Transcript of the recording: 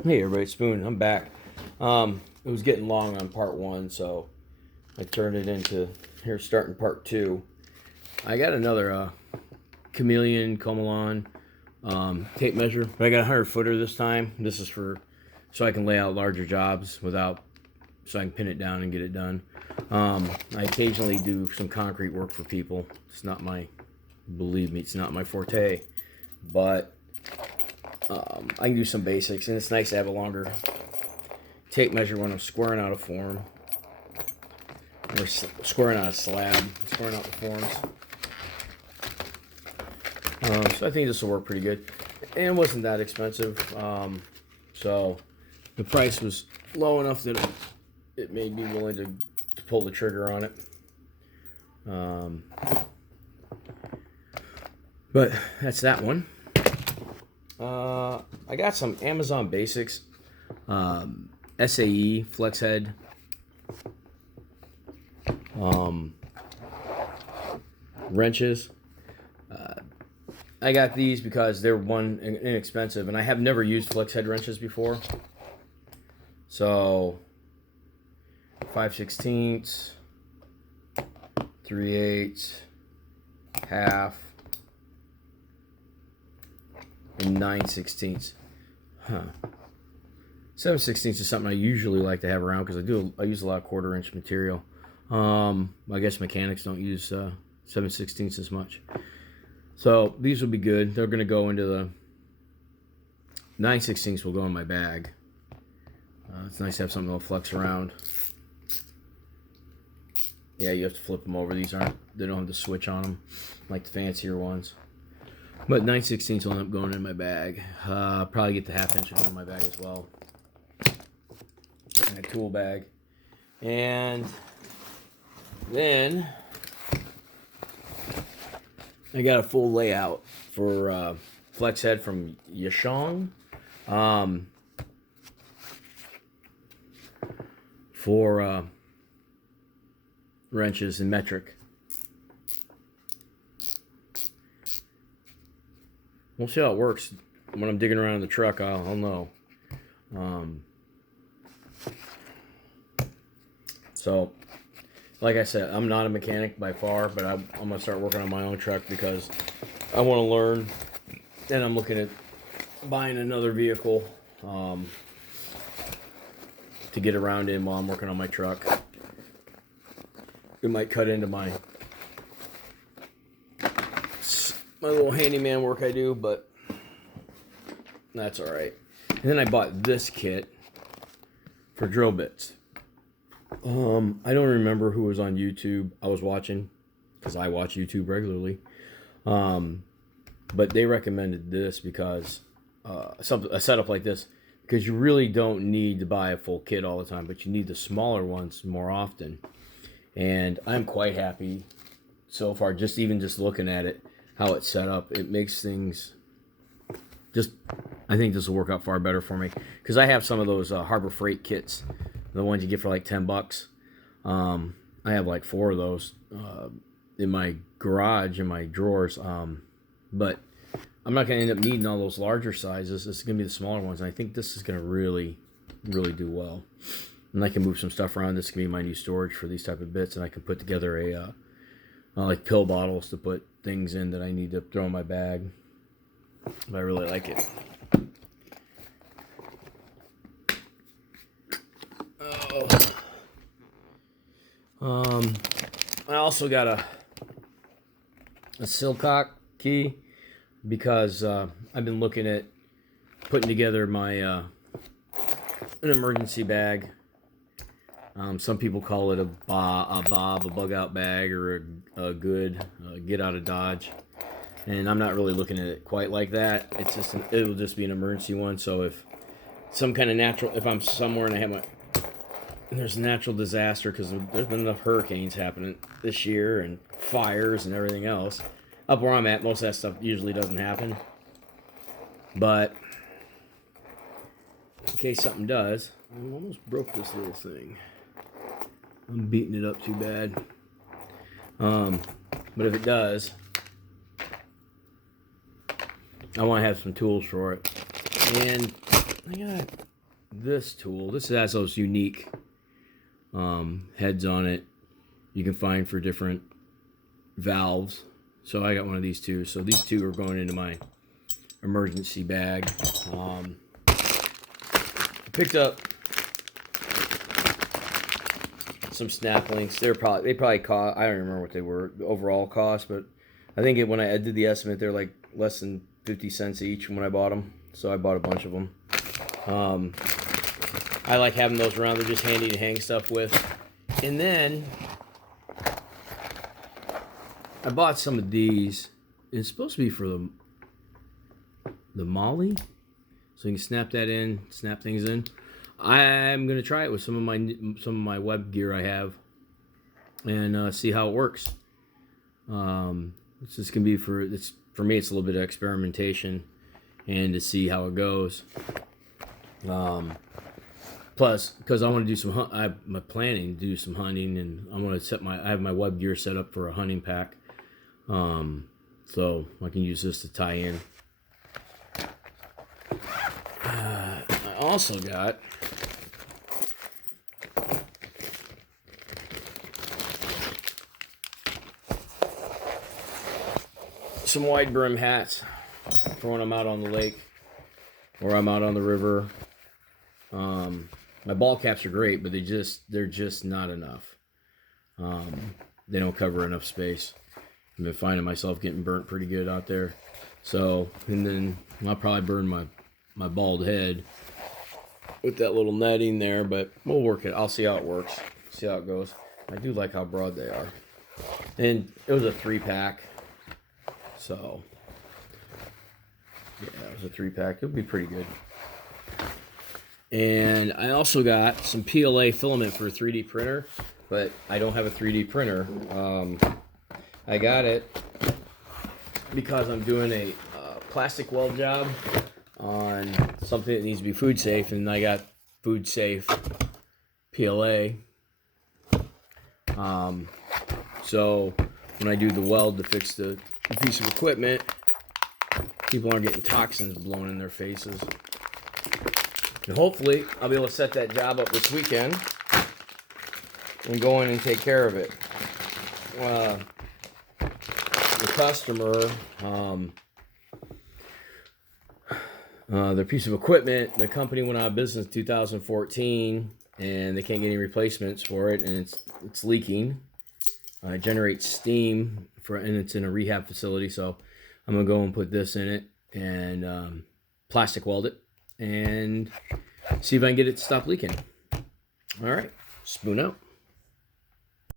Hey everybody, Spoon. I'm back. It was getting long on part one, so I turned it into here starting part two. I got another chameleon Comelon tape measure, but I got a 100-footer this time. This is for so I can lay out larger jobs so I can pin it down and get it done. I occasionally do some concrete work for people. It's not my, believe me, it's not my forte, but I can do some basics, and it's nice to have a longer tape measure when I'm squaring out a form or squaring out a slab, squaring out the forms. So I think this will work pretty good, and it wasn't that expensive. So the price was low enough that it made me willing to pull the trigger on it. But that's that one. I got some Amazon Basics SAE flex head wrenches. I got these because they're inexpensive, and I have never used flex head wrenches before. So 5/16, 3/8, half, and 9/16. 7/16 is something I usually like to have around because I use a lot of 1/4-inch material. I guess mechanics don't use 7/16 as much. So these will be good. They're going to go into the 9/16 will go in my bag. It's nice to have something that'll flex around. Yeah, you have to flip them over. They don't have the switch on them like the fancier ones. But 9/16 will end up going in my bag. Probably get the 1/2 inch in my bag as well. In a tool bag. And then I got a full layout for flex head from Yashong. For wrenches in metric. We'll see how it works. When I'm digging around in the truck, I'll know. So, like I said, I'm not a mechanic by far, but I'm going to start working on my own truck because I want to learn. And I'm looking at buying another vehicle to get around in while I'm working on my truck. It might cut into my little handyman work I do, but that's all right. And then I bought this kit for drill bits. I don't remember who was on YouTube I was watching, because I watch YouTube regularly. But they recommended this because a setup like this, because you really don't need to buy a full kit all the time, but you need the smaller ones more often. And I'm quite happy so far, just looking at it, how it's set up. It makes things I think this will work out far better for me, because I have some of those Harbor Freight kits, the ones you get for like $10. I have like 4 of those in my garage, in my drawers. But I'm not going to end up needing all those larger sizes. This is going to be the smaller ones, and I think this is going to really, really do well. And I can move some stuff around. This can be my new storage for these type of bits, and I can put together a like pill bottles to put things in that I need to throw in my bag. But I really like it. I also got a Silcock key because I've been looking at putting together my an emergency bag. Some people call it a bug out bag, or a good get out of Dodge. And I'm not really looking at it quite like that. It's just it'll just be an emergency one. So if some kind of if I'm somewhere and there's a natural disaster, because there's been enough hurricanes happening this year and fires and everything else. Up where I'm at, most of that stuff usually doesn't happen. But in case something does, I almost broke this little thing. I'm beating it up too bad. But if it does, I want to have some tools for it. And I got this tool. This has those unique heads on it you can find for different valves. So I got one of these two. So these two are going into my emergency bag. I picked up some snap links. They probably cost, I don't remember what they were, the overall cost, but I think when I did the estimate, they're like less than 50 cents each when I bought them. So I bought a bunch of them. I like having those around. They're just handy to hang stuff with. And then I bought some of these. It's supposed to be for the molly, so you can snap that in, snap things in. I'm gonna try it with some of my web gear I have, and see how it works. It's just gonna be for me. It's a little bit of experimentation, and to see how it goes. Plus, because I want to do some I'm planning to do some hunting, and I want to I have my web gear set up for a hunting pack, so I can use this to tie in. I also got some wide brim hats for when I'm out on the lake or I'm out on the river. My ball caps are great, but they're just not enough. They don't cover enough space. I've been finding myself getting burnt pretty good out there. So, and then I'll probably burn my bald head with that little netting there, but we'll work it. I'll see how it works, see how it goes. I do like how broad they are. And it was a 3-pack. So, yeah, it was a 3-pack. It'll be pretty good. And I also got some PLA filament for a 3D printer, but I don't have a 3D printer. I got it because I'm doing a plastic weld job on something that needs to be food safe, and I got food safe PLA. So when I do the weld to fix the piece of equipment, people aren't getting toxins blown in their faces. And hopefully, I'll be able to set that job up this weekend and go in and take care of it. The customer, their piece of equipment, the company went out of business in 2014, and they can't get any replacements for it, and it's leaking. It generates steam, and it's in a rehab facility, so I'm going to go and put this in it and plastic weld it and see if I can get it to stop leaking. All right, spoon out.